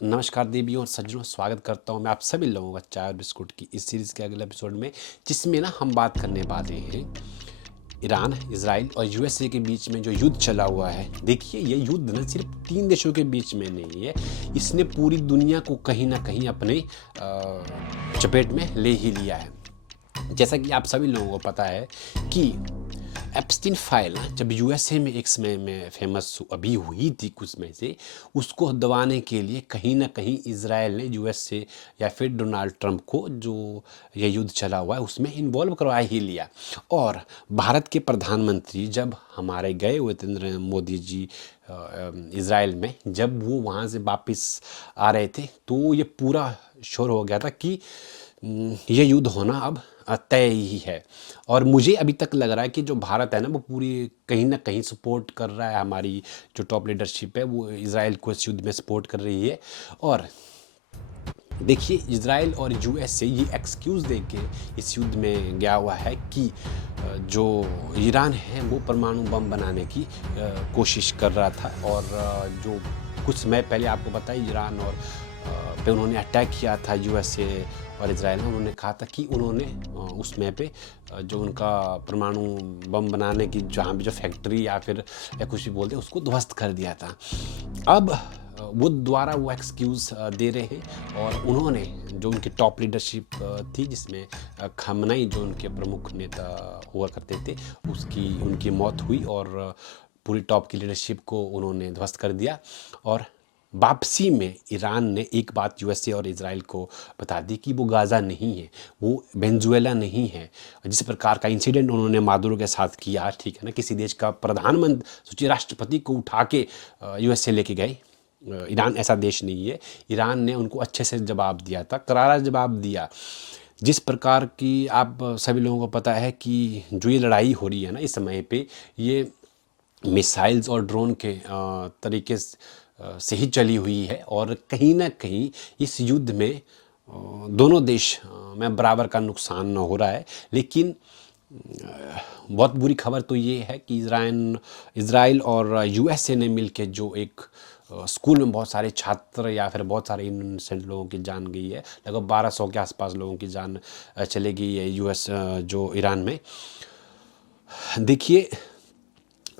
नमस्कार देवियों और सज्जनों, स्वागत करता हूं मैं आप सभी लोगों का चाय और बिस्कुट की इस सीरीज़ के अगले एपिसोड में, जिसमें ना हम बात करने वाले हैं ईरान, इजराइल और यूएसए के बीच में जो युद्ध चला हुआ है। देखिए, ये युद्ध न सिर्फ तीन देशों के बीच में नहीं है, इसने पूरी दुनिया को कहीं ना कहीं अपने चपेट में ले ही लिया है। जैसा कि आप सभी लोगों को पता है कि एप्स्टीन फाइल जब यूएसए में एक समय में फेमस अभी हुई थी कुछ समय से, उसको दबाने के लिए कहीं ना कहीं इजराइल ने यूएसए या फिर डोनाल्ड ट्रंप को, जो ये युद्ध चला हुआ है, उसमें इन्वॉल्व करवा ही लिया। और भारत के प्रधानमंत्री जब हमारे गए हुए थे नरेंद्र मोदी जी इजराइल में, जब वो वहाँ से वापस आ रहे थे, तो ये पूरा शोर हो गया था कि ये युद्ध होना अब तय ही है। और मुझे अभी तक लग रहा है कि जो भारत है ना, वो पूरी कहीं ना कहीं सपोर्ट कर रहा है। हमारी जो टॉप लीडरशिप है वो इजराइल को इस युद्ध में सपोर्ट कर रही है। और देखिए, इजराइल और यूएस से ये एक्सक्यूज़ दे के इस युद्ध में गया हुआ है कि जो ईरान है वो परमाणु बम बनाने की कोशिश कर रहा था। और जो कुछ समय पहले आपको पता है, ईरान और पे उन्होंने अटैक किया था यूएसए और इजराइल ने। उन्होंने कहा था कि उन्होंने उस समय पे जो उनका परमाणु बम बनाने की जहाँ भी जो फैक्ट्री या फिर या कुछ भी बोलते उसको ध्वस्त कर दिया था। अब वो दोबारा वो एक्सक्यूज़ दे रहे हैं। और उन्होंने जो उनकी टॉप लीडरशिप थी, जिसमें खamenei जो उनके प्रमुख नेता हुआ करते थे, उसकी उनकी मौत हुई और पूरी टॉप की लीडरशिप को उन्होंने ध्वस्त कर दिया। और वापसी में ईरान ने एक बात यूएसए और इजराइल को बता दी कि वो गाज़ा नहीं है, वो वेनेजुएला नहीं है। जिस प्रकार का इंसिडेंट उन्होंने मादुरो के साथ किया, ठीक है ना, किसी देश का प्रधानमंत्री, सोचिए, राष्ट्रपति को उठा के यूएसए लेके गए। ईरान ऐसा देश नहीं है। ईरान ने उनको अच्छे से जवाब दिया था, करारा जवाब दिया। जिस प्रकार की आप सभी लोगों को पता है कि जो ये लड़ाई हो रही है ना इस समय पे, ये मिसाइल्स और ड्रोन के तरीके से ही चली हुई है। और कहीं ना कहीं इस युद्ध में दोनों देश में बराबर का नुकसान हो रहा है। लेकिन बहुत बुरी खबर तो ये है कि इजराइल और यूएसए ने मिलके जो एक स्कूल में बहुत सारे छात्र या फिर बहुत सारे इनोसेंट लोगों की जान गई है, लगभग 1200 के आसपास लोगों की जान चली गई है यूएस जो ईरान में। देखिए,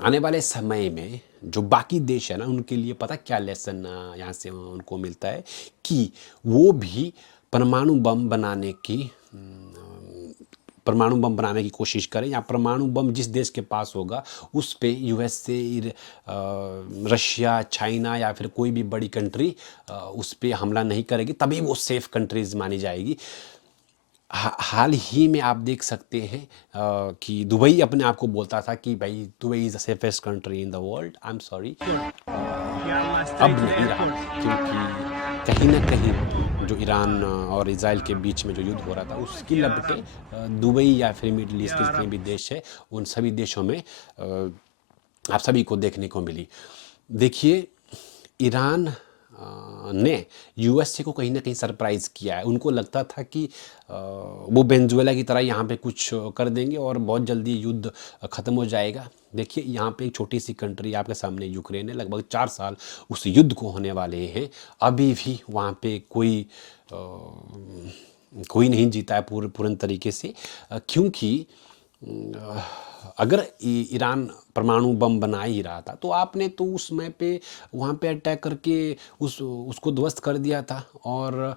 आने वाले समय में जो बाकी देश है ना, उनके लिए पता क्या लेसन यहाँ से उनको मिलता है कि वो भी परमाणु बम बनाने की परमाणु बम बनाने की कोशिश करें, या परमाणु बम जिस देश के पास होगा उस पे यूएसए, रशिया, चाइना या फिर कोई भी बड़ी कंट्री उस पे हमला नहीं करेगी, तभी वो सेफ कंट्रीज मानी जाएगी। हाल ही में आप देख सकते हैं कि दुबई अपने आप को बोलता था कि भाई Dubai is the safest country in the world. I am sorry, अब नहीं रहा। क्योंकि कहीं ना कहीं जो ईरान और इजराइल के बीच में जो युद्ध हो रहा था, उसकी लपटें दुबई या फिर मिडल ईस्ट के जितने भी देश है, उन सभी देशों में आप सभी को देखने को मिली। देखिए, ईरान ने यूएसए को कहीं ना कहीं सरप्राइज़ किया है। उनको लगता था कि वो वेनेजुएला की तरह यहाँ पे कुछ कर देंगे और बहुत जल्दी युद्ध ख़त्म हो जाएगा। देखिए, यहाँ पे एक छोटी सी कंट्री आपके सामने यूक्रेन है, लगभग 4 साल उस युद्ध को होने वाले हैं, अभी भी वहाँ पे कोई नहीं जीता है पूर्ण तरीके से। क्योंकि अगर ईरान परमाणु बम बना ही रहा था, तो आपने तो उस समय पे वहाँ पे अटैक करके उसको ध्वस्त कर दिया था। और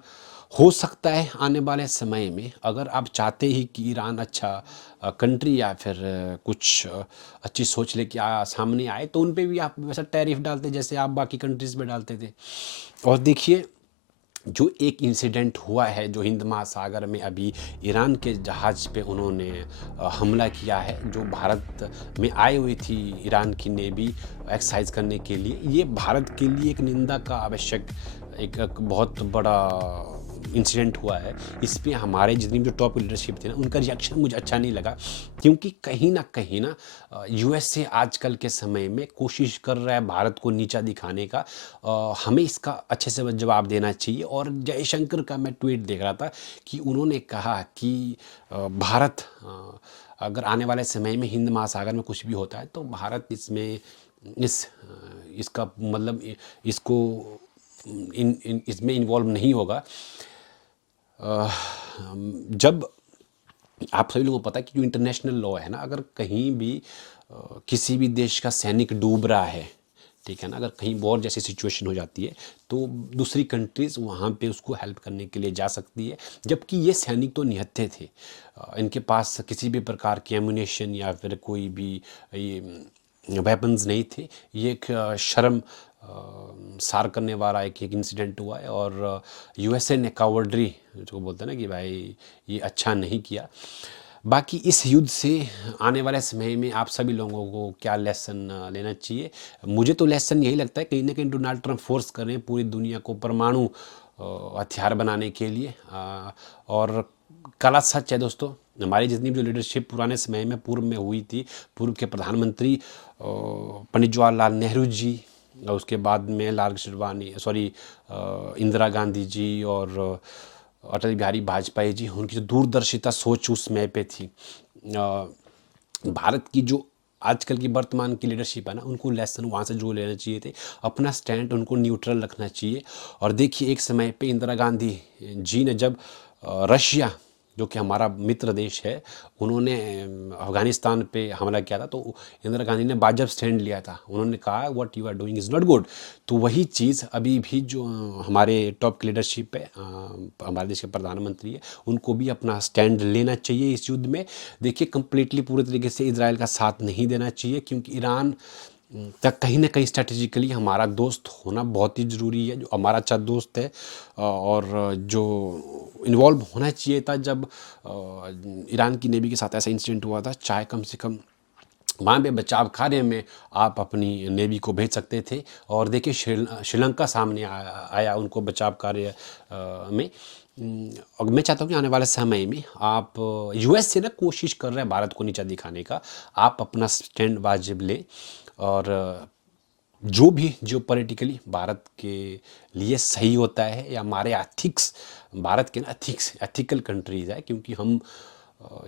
हो सकता है आने वाले समय में, अगर आप चाहते ही कि ईरान अच्छा कंट्री या फिर कुछ अच्छी सोच लेके सामने आए, तो उन पे भी आप वैसा टैरिफ डालते जैसे आप बाकी कंट्रीज़ पे डालते थे। और देखिए, जो एक इंसिडेंट हुआ है जो हिंद महासागर में, अभी ईरान के जहाज़ पे उन्होंने हमला किया है, जो भारत में आई हुई थी ईरान की नेवी एक्सरसाइज करने के लिए, ये भारत के लिए एक निंदा का आवश्यक एक बहुत बड़ा इंसिडेंट हुआ है। इस पे हमारे जितनी भी जो टॉप लीडरशिप थी ना, उनका रिएक्शन मुझे अच्छा नहीं लगा। क्योंकि कहीं ना यूएसए आजकल के समय में कोशिश कर रहा है भारत को नीचा दिखाने का। हमें इसका अच्छे से जवाब देना चाहिए। और जयशंकर का मैं ट्वीट देख रहा था कि उन्होंने कहा कि भारत अगर आने वाले समय में हिंद महासागर में कुछ भी होता है, तो भारत इसमें इसका मतलब इसको इसमें इन्वॉल्व नहीं होगा। जब आप सभी लोगों को पता है कि जो इंटरनेशनल लॉ है ना, अगर कहीं भी किसी भी देश का सैनिक डूब रहा है, ठीक है ना, अगर कहीं वॉर जैसी सिचुएशन हो जाती है तो दूसरी कंट्रीज़ वहाँ पे उसको हेल्प करने के लिए जा सकती है। जबकि ये सैनिक तो निहत्थे थे, इनके पास किसी भी प्रकार की एमुनेशन या फिर कोई भी ये वेपन्स नहीं थे। ये एक शर्म सार करने वाला एक इंसिडेंट हुआ है, और यूएसए ने कावर्डरी जो बोलते हैं ना कि भाई ये अच्छा नहीं किया। बाकी इस युद्ध से आने वाले समय में आप सभी लोगों को क्या लेसन लेना चाहिए? मुझे तो लेसन यही लगता है, कहीं ना कहीं डोनाल्ड ट्रंप फोर्स कर रहे हैं पूरी दुनिया को परमाणु हथियार बनाने के लिए। और काला सच है दोस्तों, हमारी जितनी भी जो लीडरशिप पुराने समय में पूर्व में हुई थी, पूर्व के प्रधानमंत्री पंडित जवाहरलाल नेहरू जी, और उसके बाद में लाल कृष्ण आडवाणी, सॉरी इंदिरा गांधी जी और अटल बिहारी वाजपेयी जी, उनकी जो दूरदर्शिता सोच उस समय पे थी। भारत की जो आजकल की वर्तमान की लीडरशिप है ना, उनको लेसन वहाँ से जो लेना चाहिए थे, अपना स्टैंड उनको न्यूट्रल रखना चाहिए। और देखिए एक समय पे इंदिरा गांधी जी ने जब रशिया जो कि हमारा मित्र देश है, उन्होंने अफ़गानिस्तान पे हमला किया था, तो इंदिरा गांधी ने वाजब स्टैंड लिया था। उन्होंने कहा what you are doing is not good. तो वही चीज़ अभी भी जो हमारे टॉप की लीडरशिप है, हमारे देश के प्रधानमंत्री है, उनको भी अपना स्टैंड लेना चाहिए इस युद्ध में। देखिए कंप्लीटली पूरे तरीके से इजराइल का साथ नहीं देना चाहिए, क्योंकि ईरान तक कहीं ना कहीं स्ट्रेटेजिकली हमारा दोस्त होना बहुत ही ज़रूरी है, जो हमारा अच्छा दोस्त है। और जो इन्वॉल्व होना चाहिए था जब ईरान की नेवी के साथ ऐसा इंसिडेंट हुआ था, चाहे कम से कम वहाँ पे बचाव कार्य में आप अपनी नेवी को भेज सकते थे। और देखिए श्रीलंका सामने आया उनको बचाव कार्य में। और मैं चाहता हूँ कि आने वाले समय में आप यूएस से ना कोशिश कर रहे हैं भारत को नीचा दिखाने का, आप अपना स्टैंड वाजिब लें। और जो भी जो पॉलिटिकली भारत के लिए सही होता है, या हमारे एथिक्स, भारत के ना एथिक्स एथिकल कंट्रीज़ है, क्योंकि हम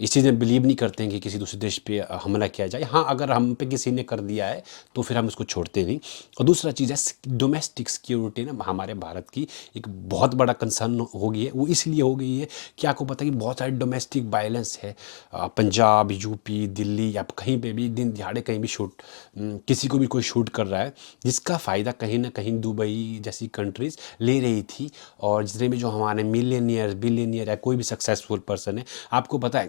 इस चीज़ में बिलीव नहीं करते हैं कि किसी दूसरे देश पे हमला किया जाए। हाँ, अगर हम पे किसी ने कर दिया है तो फिर हम उसको छोड़ते नहीं। और दूसरा चीज़ है डोमेस्टिक सिक्योरिटी ना, हमारे भारत की एक बहुत बड़ा कंसर्न हो गई है। वो इसलिए हो गई है कि आपको पता है कि बहुत सारे डोमेस्टिक वायलेंस है, पंजाब, यूपी, दिल्ली, या कहीं पे भी दिन दिहाड़े कहीं भी शूट, किसी को भी कोई शूट कर रहा है, जिसका फ़ायदा कहीं ना कहीं दुबई जैसी कंट्रीज़ ले रही थी। और जितने भी जो हमारे मिलियनियर बिलियनियर या कोई भी सक्सेसफुल पर्सन है, आपको पता है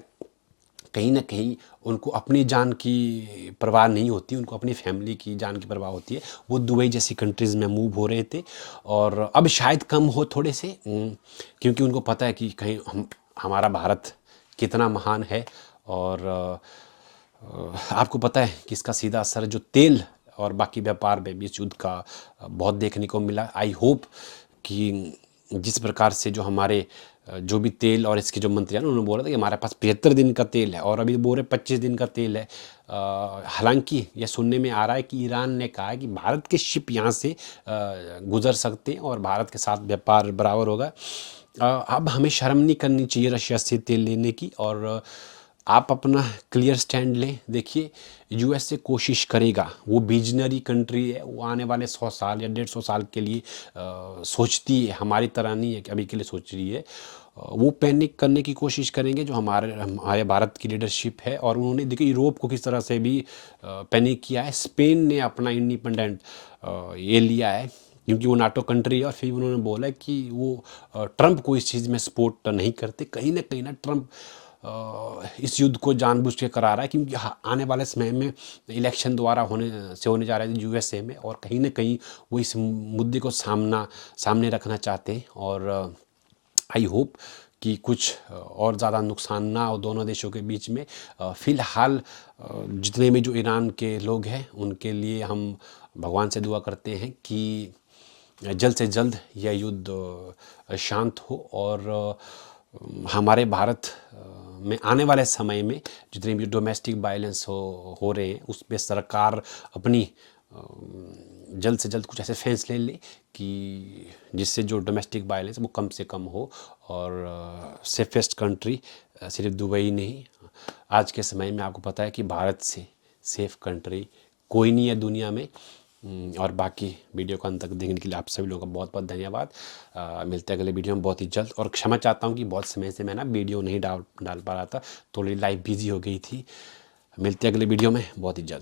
कहीं ना कहीं उनको अपनी जान की परवाह नहीं होती, उनको अपनी फैमिली की जान की परवाह होती है। वो दुबई जैसी कंट्रीज़ में मूव हो रहे थे, और अब शायद कम हो थोड़े से, क्योंकि उनको पता है कि कहीं हमारा भारत कितना महान है। और आपको पता है कि इसका सीधा असर जो तेल और बाकी व्यापार में भी इस युद्ध का बहुत देखने को मिला। आई होप कि जिस प्रकार से जो हमारे जो भी तेल और इसके जो मंत्री हैं उन्होंने बोला था कि हमारे पास 75 दिन का तेल है, और अभी बोल रहे 25 दिन का तेल है। हालांकि यह सुनने में आ रहा है कि ईरान ने कहा है कि भारत के शिप यहाँ से गुजर सकते हैं और भारत के साथ व्यापार बराबर होगा। अब हमें शर्म नहीं करनी चाहिए रशिया से तेल लेने की, और आप अपना क्लियर स्टैंड लें। देखिए यूएस से कोशिश करेगा, वो विजनरी कंट्री है, वो आने वाले 100 साल या 150 साल के लिए सोचती है, हमारी तरह नहीं है कि अभी के लिए सोच रही है। वो पैनिक करने की कोशिश करेंगे जो हमारे हमारे भारत की लीडरशिप है। और उन्होंने देखिए यूरोप को किस तरह से भी पैनिक किया है। स्पेन ने अपना इंडिपेंडेंट ये लिया है, क्योंकि वो नाटो कंट्री है, और फिर उन्होंने बोला कि वो ट्रंप को इस चीज़ में सपोर्ट नहीं करते। कहीं ना ट्रंप इस युद्ध को जानबूझ के करा रहा है, क्योंकि आने वाले समय में इलेक्शन दोबारा होने जा रहे थे यूएसए में, और कहीं ना कहीं वो इस मुद्दे को सामने रखना चाहते हैं। और आई होप कि कुछ और ज़्यादा नुकसान ना हो दोनों देशों के बीच में। फ़िलहाल जितने भी जो ईरान के लोग हैं उनके लिए हम भगवान से दुआ करते हैं कि जल्द से जल्द यह युद्ध शांत हो। और हमारे भारत में आने वाले समय में जितने भी डोमेस्टिक वायलेंस हो रहे हैं उस पर सरकार अपनी जल्द से जल्द कुछ ऐसे फैसले ले कि जिससे जो डोमेस्टिक वायलेंस वो कम से कम हो। और सेफेस्ट कंट्री सिर्फ दुबई नहीं, आज के समय में आपको पता है कि भारत से सेफ कंट्री कोई नहीं है दुनिया में। और बाकी वीडियो को अंत तक देखने के लिए आप सभी लोगों का बहुत बहुत धन्यवाद। मिलते हैं अगले वीडियो में बहुत ही जल्द। और क्षमा चाहता हूँ कि बहुत समय से मैं ना वीडियो नहीं डाल पा रहा था, थोड़ी लाइफ बिजी हो गई थी। मिलते हैं अगले वीडियो में बहुत ही जल्द।